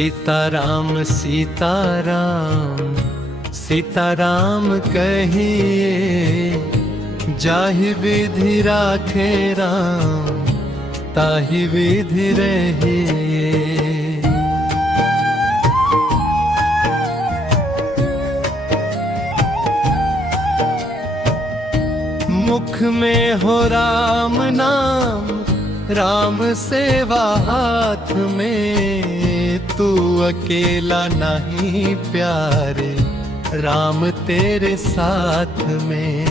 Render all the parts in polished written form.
सीताराम सीताराम सीताराम कहिए, जाहि विधि राखे राम ताहि विधि रहिए। मुख में हो राम नाम, राम सेवा हाथ में, तू अकेला नहीं प्यारे, राम तेरे साथ में।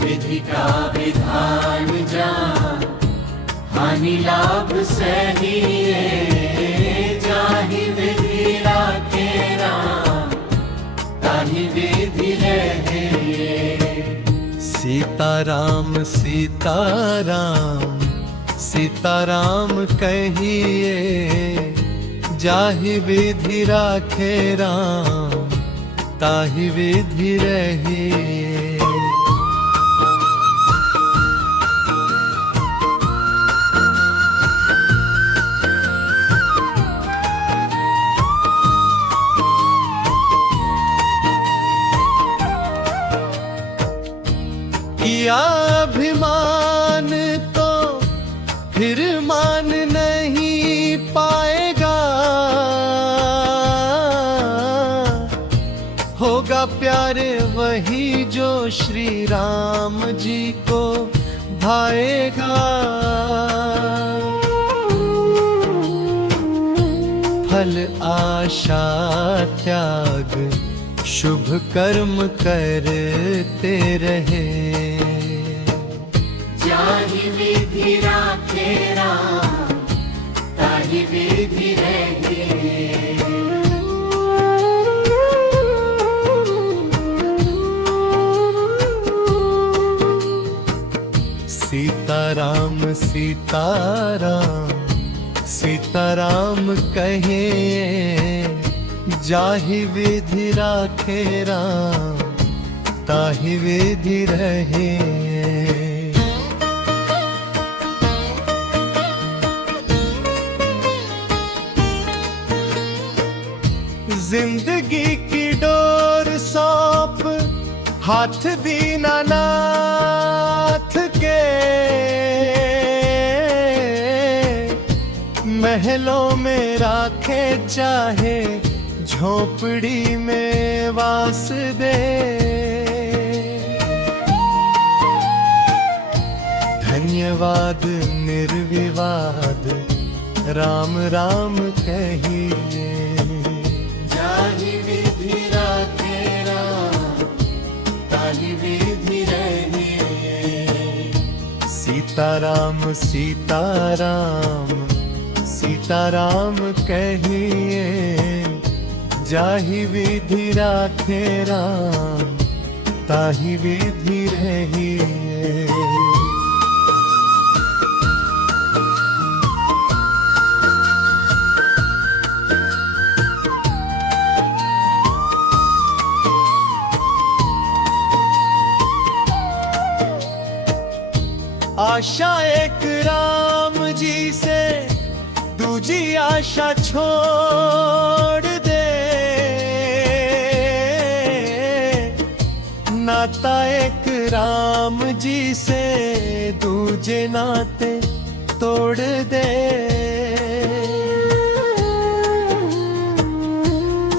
विधि का विधान जान, हानि लाभ सहिए, जाहि विधि राखे राम ताहि विधि रहिए। सीताराम सीताराम सीताराम कहिए, जाहि विधि राखे राम ताहि विधि रहिए। किया अभिमान तो फिर मान नहीं पाएगा, होगा प्यारे वही जो श्री राम जी को भाएगा। फल आशा त्याग शुभ कर्म करते रहे, जाहि विधि राखे राम ताहि विधि रहिए। सीताराम सीताराम सीताराम कहे, जाहि विधि राखे राम ताहि विधि रहे। जिंदगी की डोर सौंप हाथ दीनानाथ के, महलों में राखे चाहे झोपड़ी में वास दे। धन्यवाद निर्विवाद राम राम कहिए, जाहि विधि राखे राम ताहि विधि रहिए। सीताराम सीताराम सीताराम कहिए, जाहि विधि राखे राम ताहि विधि रहिए। आशा एक राम जी से दूजी आशा छोड़ दे, नाता एक राम जी से दूजे नाते तोड़ दे।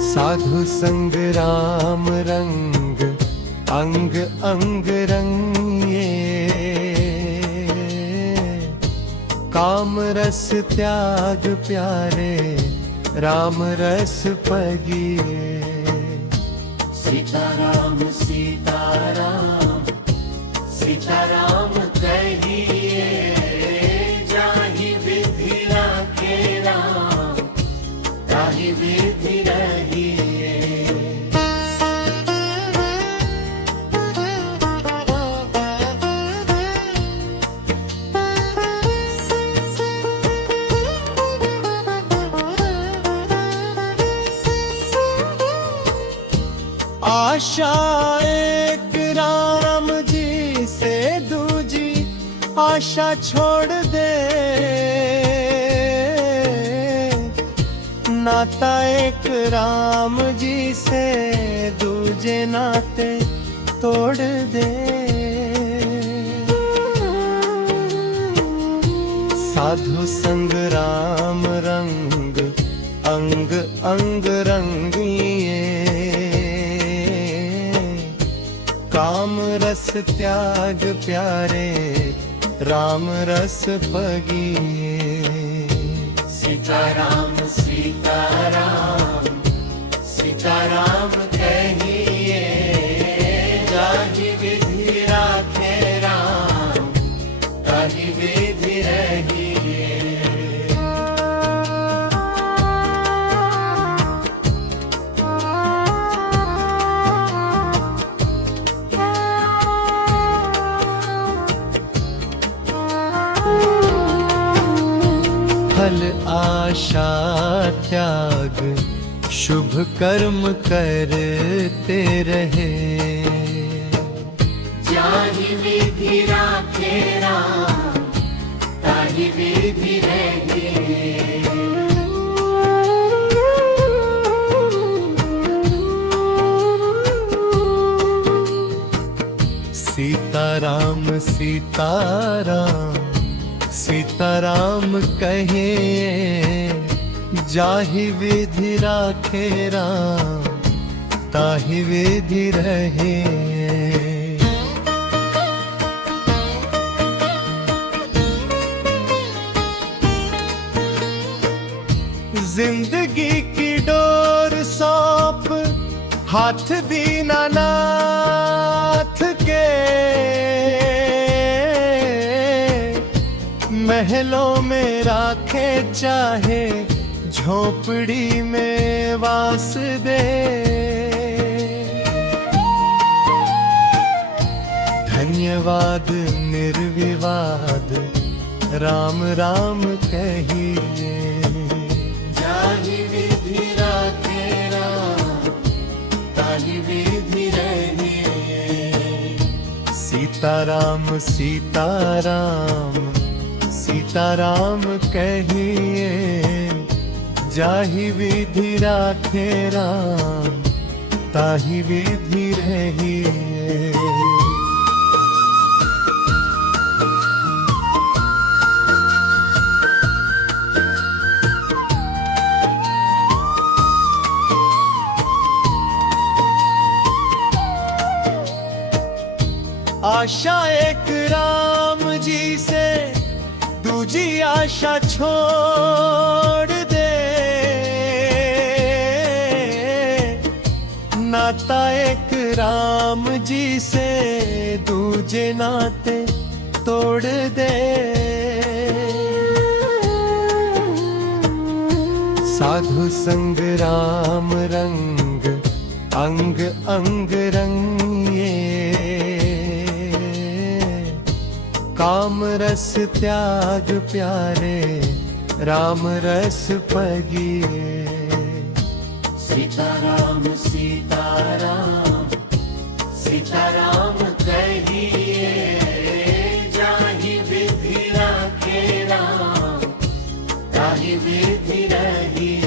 साधु संग राम रंग अंग अंग रंगे, काम रस त्याग प्यारे राम रस पगिए। सीताराम सीताराम सीताराम कहिए, जाहि विधि राखे राम ताहि विधि रहिए। आशा एक राम जी से दूजी आशा छोड़ दे, नाता एक राम जी से दूजे नाते तोड़ दे। साधु संग राम रंग अंग अंग रंगिए, काम रस त्याग प्यारे राम रस पगिए। सीताराम सीताराम सीताराम कहिए, जाहि विधि राखे राम ताहि विधि रहिए। फल आशा त्याग शुभ कर्म करते रहे, जाहि विधि राखे राम ताहि विधि रहिए। सीताराम सीताराम सीताराम कहे, जाहि विधि राखे राम ताहि विधि रहे। जिंदगी की डोर सौंप हाथ दीनानाथ के, महलों में राखे चाहे झोपड़ी में वास दे। धन्यवाद निर्विवाद राम राम कहिए, जाहि विधि राखे राम ताहि विधि रहिए। सीताराम सीताराम सीताराम कहिए, जाहि विधि राखे राम ताहि विधि रहिए। आशा एक राम जी से दूजी आशा छोड़ दे, नाता एक राम जी से दूजे नाते तोड़ दे। साधु संग राम रंग अंग अंग रंगिए, काम रस त्याग प्यारे राम रस पगिए। सीताराम सीताराम सीताराम कहिए, जाहि विधि राखे राम ताहि विधि रहिए।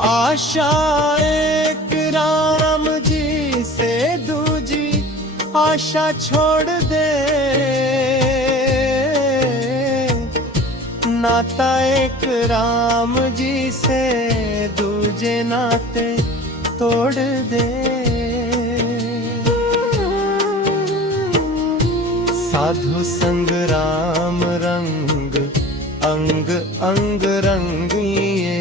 आशा एक राम जी से दूजी आशा छोड़ दे, नाता एक राम जी से दूजे नाते तोड़ दे। साधु संग राम रंग अंग अंग रंगिए,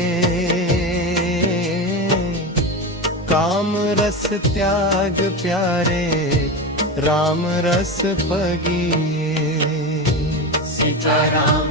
काम रस त्याग प्यारे राम रस पगिए। सीताराम